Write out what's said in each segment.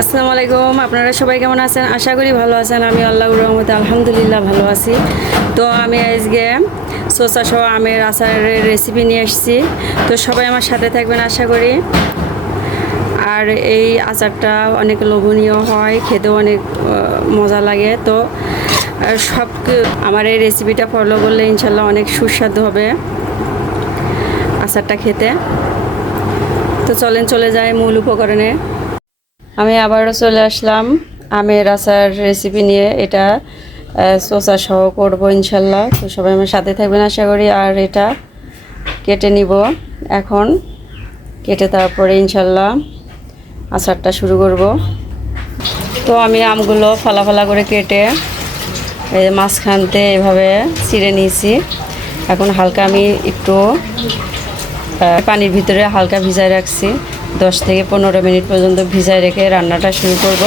আসসালামু আলাইকুম, আপনারা সবাই কেমন আছেন? আশা করি ভালো আছেন, আমি আল্লাহর রহমতে আলহামদুলিল্লাহ ভালো আছি। তো আমি আজকে শসা সহ আমের আচারের রেসিপি নিয়ে এসেছি তো সবাই আমার সাথে থাকবেন আশা করি। আর এই আচারটা অনেক লোভনীয় হয়, খেতেও অনেক মজা লাগে। তো সব আমার এই রেসিপিটা ফলো করলে ইনশাল্লাহ অনেক সুস্বাদু হবে আচারটা খেতে। তো চলেন, চলে যায় মূল উপকরণে। আমি আবারও চলে আসলাম আমের আচার রেসিপি নিয়ে। এটা শসা সহ করব ইনশাল্লাহ। তো সবাই আমার সাথে থাকবেন আশা করি। আর এটা কেটে নিব। এখন কেটে তারপরে ইনশাল্লাহ আচারটা শুরু করব। তো আমি আমগুলো ফালা ফালা করে কেটে এই মাঝখানতে এভাবে ছিঁড়ে নিয়েছি। এখন হালকা আমি একটু পানির ভিতরে হালকা ভিজায় রাখছি। দশ থেকে পনেরো মিনিট পর্যন্ত ভিজায় রেখে রান্নাটা শুরু করব।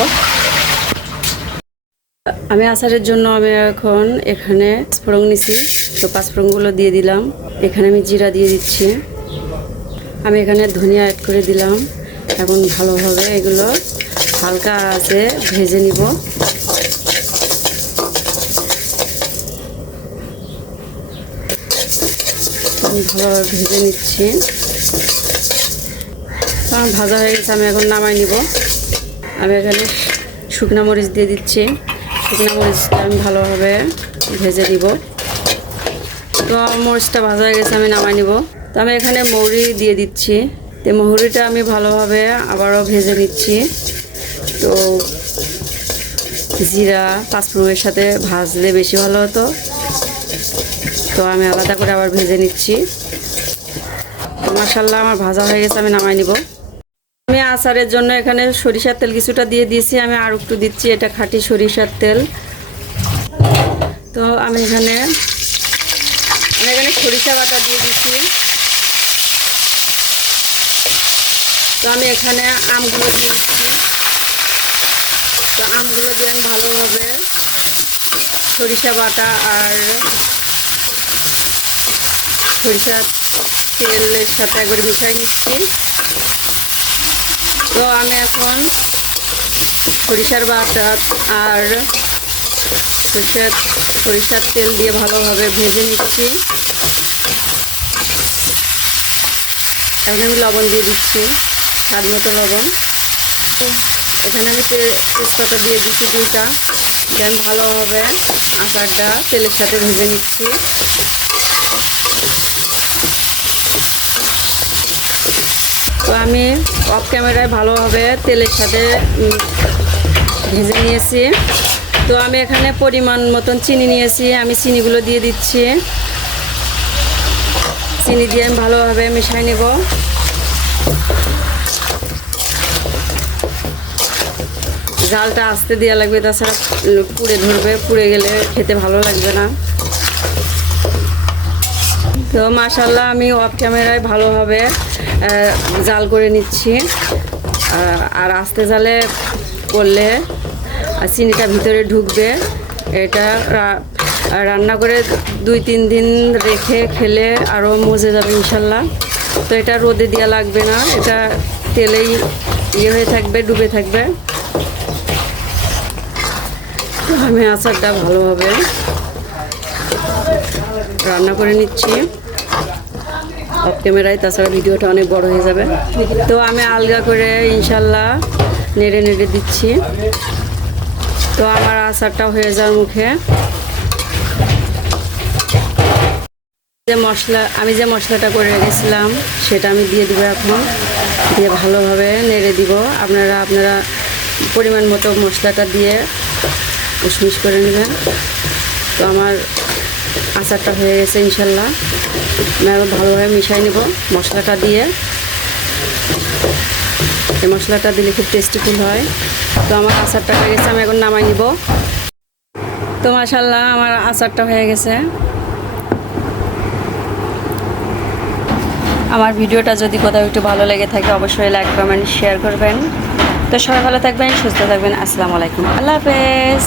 আমি আচারের জন্য আমি এখন এখানে পাঁচফোড়ন নিছি, তো পাঁচফোড়নগুলো দিয়ে দিলাম। এখানে আমি জিরা দিয়ে দিচ্ছি। আমি এখানে ধনিয়া অ্যাড করে দিলাম। এখন ভালোভাবে এগুলো হালকা আছে ভেজে নিব। ভালোভাবে ভেজে নিচ্ছি। ভাজা হয়ে গেছে, আমি এখন নামাই নিব। আমি এখানে শুকনা মরিচ দিয়ে দিচ্ছি। শুকনা মরিচটা আমি ভালোভাবে ভেজে দিব তো মরিচটা ভাজা হয়ে গেছে, আমি নামাই নিব। তো আমি এখানে মৌরি দিয়ে দিচ্ছি। তো মৌরিটা আমি ভালোভাবে আবারও ভেজে নিচ্ছি। তো জিরা, পাঁচফোড়নের সাথে ভাজলে বেশি ভালো হতো। তো আমি আলাদা করে আবার ভেজে নিচ্ছি। মাসাল্লাহ আমার ভাজা হয়ে গেছে, আমি নামাই নিব। আমি আচারের জন্য এখানে সরিষার তেল কিছুটা দিয়ে দিয়েছি, আমি আর একটু দিচ্ছি এটা খাঁটি সরিষার তেল। তো আমি এখানে আমি এখানে সরিষা বাটা দিয়ে দিচ্ছি। তো আমি এখানে আমগুলো দিয়ে দিচ্ছি। তো আমগুলো দিয়ে আমি ভালোভাবে সরিষা বাটা আর সরিষার তেলের সাথে একবার মিশাই নিচ্ছি। তো আমি এখন সরিষার বাটা আর সরিষার সরিষার তেল দিয়ে ভালোভাবে ভেজে নিচ্ছি। এখন আমি লবণ দিয়ে দিচ্ছি, স্বাদ মতো লবণ। এখানে আমি তেজপাতা দিয়ে দিচ্ছি দুইটা। আমি ভালোভাবে আচারটা তেলের সাথে ভেজে নিচ্ছি। তো আমি অফ ক্যামেরায় ভালোভাবে তেলের সাথে ভেজে নিয়েছি। তো আমি এখানে পরিমাণ মতন চিনি নিয়েছি। আমি চিনিগুলো দিয়ে দিচ্ছি। চিনি দিয়ে আমি ভালোভাবে মিশাই নেব। জালটা আস্তে দেওয়া লাগবে, তাছাড়া পুড়ে ধরবে। পুড়ে গেলে খেতে ভালো লাগবে না। তো মাশাল্লাহ আমি অফ ক্যামেরায় ভালোভাবে জাল করে নিচ্ছি। আর আস্তে জালে করলে চিনিটা ভিতরে ঢুকবে। এটা রান্না করে দুই তিন দিন রেখে খেলে আরও মজে যাবে ইনশাল্লাহ। তো এটা রোদে দেওয়া লাগবে না, এটা তেলেই ইয়ে হয়ে থাকবে, ডুবে থাকবে। আমি আচারটা ভালোভাবে রান্না করে নিচ্ছি। অফ ক্যামেরায় তাছাড়া ভিডিওটা অনেক বড় হয়ে যাবে। তো আমি আলগা করে, ইনশাল্লাহ, নেড়ে নেড়ে দিচ্ছি। তো আমার আচারটা হয়ে যাওয়ার মুখে। যে মশলা, আমি যে মশলাটা করে রেখেছিলাম, সেটা আমি দিয়ে দিব এখন। দিয়ে ভালোভাবে নেড়ে দিব। আপনারা আপনারা পরিমাণ মতো মশলাটা দিয়ে উসমিস করে নেবেন। তো আমার আচারটা হয়ে গেছে, ইনশাল্লাহ। আরও ভালোভাবে মিশাই নেব মশলাটা দিয়ে। এই মশলাটা দিলে খুব টেস্টিফুল হয়। তো আমার আচারটা হয়ে গেছে, আমি এখন নামাই নিব। তো মাসাল্লাহ আমার আচারটা হয়ে গেছে। আমার ভিডিওটা যদি কোথাও একটু ভালো লেগে থাকে, অবশ্যই লাইক কমেন্ট শেয়ার করবেন। তো সবাই ভালো থাকবেন, সুস্থ থাকবেন। আসসালামু আলাইকুম। আল্লাহ হাফেজ।